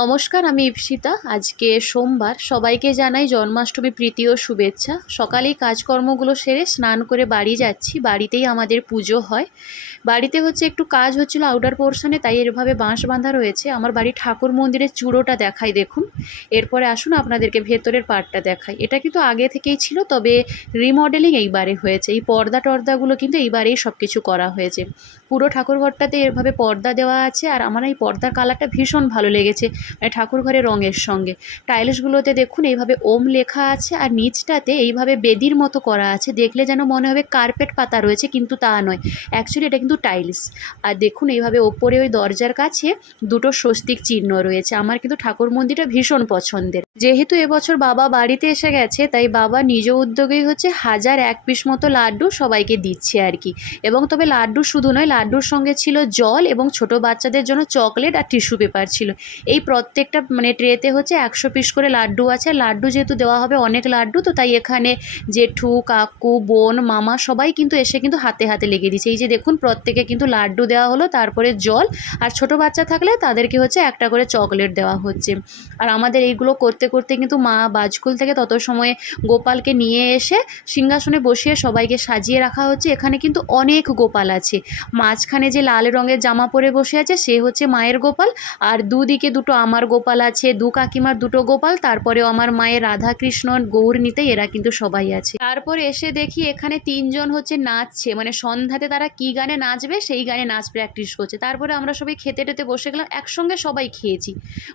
নমস্কার, আমি ইপ্সিতা। আজকে সোমবার। সবাইকে জানাই জন্মাষ্টমী প্রীতি ও শুভেচ্ছা। সকালেই কাজকর্মগুলো সেরে স্নান করে বাড়ি যাচ্ছি। বাড়িতেই আমাদের পুজো হয়। বাড়িতে একটু কাজ হচ্ছিল আউটার পোর্শনে, তাই এভাবে বাঁশ বাঁধা রয়েছে। আমার বাড়ির ঠাকুর মন্দিরের চূড়োটা দেখাই দেখুন। এরপরে আসুন আপনাদেরকে ভেতরের পার্টটা দেখাই। এটা কিন্তু আগে থেকেই ছিল, তবে রিমডেলিং এইবারে হয়েছে। এই পর্দা টর্দাগুলো কিন্তু এইবারেই সব কিছু করা হয়েছে। পুরো ঠাকুরঘরটাতে এভাবে পর্দা দেওয়া আছে, আর আমার এই পর্দার কালারটা ভীষণ ভালো লেগেছে, মানে ঠাকুর ঘরের রঙের সঙ্গে। টাইলসগুলোতে দেখুন এইভাবে ওম লেখা আছে, আর নিচটাতে এইভাবে বেদির মতো করা আছে। দেখলে যেন মনে হবে কার্পেট পাতা রয়েছে, কিন্তু তা নয়। অ্যাকচুয়ালি এটা কিন্তু টাইলস। আর দেখুন এইভাবে ওপরে ওই দরজার কাছে দুটো স্বস্তিক চিহ্ন রয়েছে। আমার কিন্তু ঠাকুর মন্দিরটা ভীষণ পছন্দের। যেহেতু এবছর বাবা বাড়িতে এসে গেছে, তাই বাবা নিজ উদ্যোগেই 1001 পিস মতো লাড্ডু সবাইকে দিচ্ছে আর কি। এবং তবে লাড্ডু শুধু নয়, লাড্ডুর সঙ্গে ছিল জল এবং ছোট বাচ্চাদের জন্য চকলেট আর টিস্যু পেপার ছিল। এই প্রত্যেকটা ট্রেতে 100 পিস করে লাড্ডু আছে। আর লাড্ডু যেহেতু দেওয়া হবে অনেক লাড্ডু, তো তাই এখানে জেঠু, কাকু, বোন, মামা সবাই কিন্তু এসে কিন্তু হাতে হাতে লেগে দিচ্ছে। এই যে দেখুন, প্রত্যেকে কিন্তু লাড্ডু দেওয়া হলো, তারপরে জল, আর ছোট বাচ্চা থাকলে তাদেরকে একটা করে চকলেট দেওয়া হচ্ছে। আর আমাদের এইগুলো করতে করতে কিন্তু মা বাজকুল থেকে তত সময়ে গোপালকে নিয়ে এসে সিংহাসনে বসিয়ে সবাইকে সাজিয়ে রাখা হচ্ছে। এখানে কিন্তু অনেক গোপাল আছে। মাঝখানে যে লাল রঙের জামা পরে বসে আছে সে মায়ের গোপাল, আর দুদিকে দুটো আমার গোপাল আছে, দু কাকিমার দুটো গোপাল, তারপরেও আমার মায়ের রাধাকৃষ্ণ, গৌরনীতে এরা কিন্তু সবাই আছে। তারপরে এসে দেখি এখানে 3 জন নাচছে, মানে সন্ধ্যাতে তারা কি গানে নাচবে সেই গানে নাচ প্র্যাকটিস করছে। তারপরে আমরা সবাই খেতে টেতে বসে গেলাম, একসঙ্গে সবাই খেয়েছি।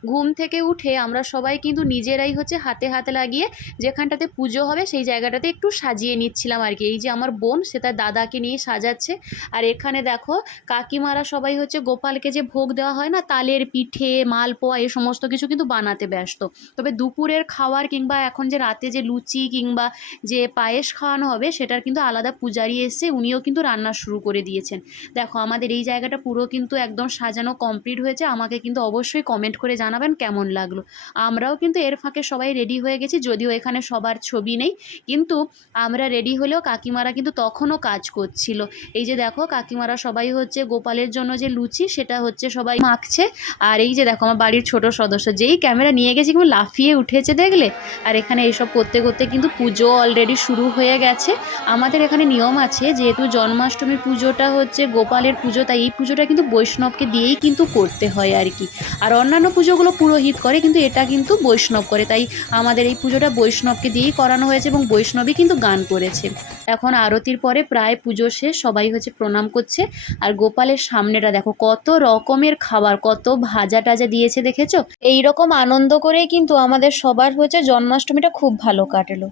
ঘুম থেকে উঠে আমরা সবাই কিন্তু নিজেরাই হাতে হাতে লাগিয়ে যেখানটাতে পুজো হবে সেই জায়গাটাতে একটু সাজিয়ে নিচ্ছিলাম আর কি। এই যে আমার বোন, সে তার দাদাকে নিয়ে সাজাচ্ছে। আর এখানে দেখো কাকিমারা সবাই গোপালকে যে ভোগ দেওয়া হয় না, তালের পিঠে, মালপোয়া, এই সমস্ত কিছু কিন্তু বানাতে ব্যস্ত। তবে দুপুরের খাওয়ার কিংবা এখন যে রাতে যে লুচি কিংবা যে পায়েস খাওয়ানো হবে সেটার কিন্তু আলাদা পূজারি এসে উনিও কিন্তু রান্না শুরু করে দিয়েছেন। দেখো আমাদের এই জায়গাটা পুরো কিন্তু একদম সাজানো কমপ্লিট হয়েছে। আমাকে কিন্তু অবশ্যই কমেন্ট করে জানাবেন কেমন লাগলো। আমরাও কিন্তু এর ফাঁকে সবাই রেডি হয়ে গেছি, যদিও এখানে সবার ছবি নেই, কিন্তু আমরা রেডি হলেও কাকিমারা কিন্তু তখনও কাজ করছিল। এই যে দেখো কাকিমারা সবাই গোপালের জন্য যে লুচি সেটা সবাই মাখছে। আর এই যে দেখো আমার বাড়ির ছোট সদস্য, যেই ক্যামেরা নিয়ে গেছি কিন্তু লাফিয়ে উঠেছে দেখলে। আর এখানে এইসব করতে করতে কিন্তু পুজো অলরেডি শুরু হয়ে গেছে। আমাদের এখানে নিয়ম আছে, যেহেতু জন্মাষ্টমীর পুজোটা গোপালের পুজো, তাই এই পুজোটা কিন্তু বৈষ্ণবকে দিয়েই কিন্তু করতে হয় আর কি। আর অন্যান্য পুজোগুলো পুরোহিত করে, কিন্তু এটা কিন্তু বৈষ্ণব করে, তাই আমাদের এই পুজোটা বৈষ্ণবকে দিয়েই করানো হয়েছে এবং বৈষ্ণবই কিন্তু গান করেছে। এখন আরতির পরে প্রায় পুজো শেষ, সবাই প্রণাম করছে। আর গোপালের সামনেটা দেখো কত রকমের খাবার, কত ভাজা টাজা দিয়েছে দেখেছো। এইরকম আনন্দ করেই কিন্তু আমাদের সবার জন্মাষ্টমীটা খুব ভালো কাটলো।